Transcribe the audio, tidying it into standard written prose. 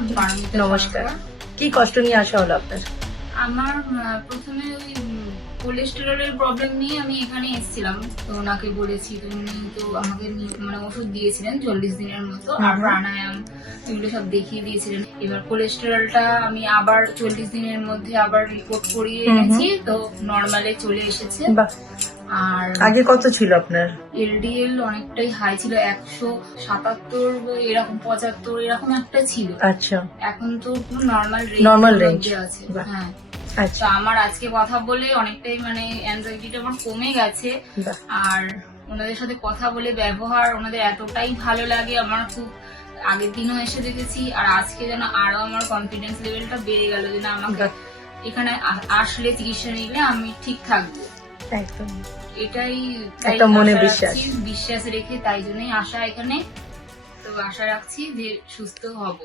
আমি পারমিতা নমস্কার। সরকার। কি কষ্ট নিয়ে আসা হলো আপনার? আমার প্রথমে ওই কোলেস্টেরলের প্রবলেম নিয়ে আমি এখানে এসেছিলাম, তো ওনাকে বলেছি, তো উনি তো আমাকে মানে ওষুধ দিয়েছিলেন 40 দিনের মতো, আর প্রাণায়াম এগুলো সব দেখিয়ে দিয়েছিলেন। এবার কোলেস্টেরলটা আমি আবার 40 দিনের মধ্যে আবার রিপোর্ট করিয়ে এনেছি, তো নর্মালে চলে এসেছে। বাহ, আর আগে কত ছিল আপনার? এলডিএল অনেকটাই হাই ছিল, 177 এরকম 75 এরকম একটা ছিল। আচ্ছা, এখন তো নর্মাল Normal রেঞ্জ range। আছে। বাহ। হ্যাঁ, তো আচ্ছা, আমার আজকে কথা বলে অনেকটাই মানে অ্যাংজাইটিটা আমার কমে গেছে। বাহ। আর ওনাদের সাথে কথা বলে ব্যবহার ওনাদের এতটাই ভালো লাগে, আমার খুব আগের দিনও এসে দেখেছি, আর আজকে যেন আরো আমার কনফিডেন্স লেভেলটা বেড়ে গেল যে না, আমাকে বাহ। এখানে আসলে চিকিৎসা নিলে আমি ঠিক থাকবো। একদম এটাই একটা মনে আশা বিশ্বাস। রাখছি, বিশ্বাস রেখে তাই জন্যই আসা এখানে। তো আশা রাখছি যে সুস্থ হব।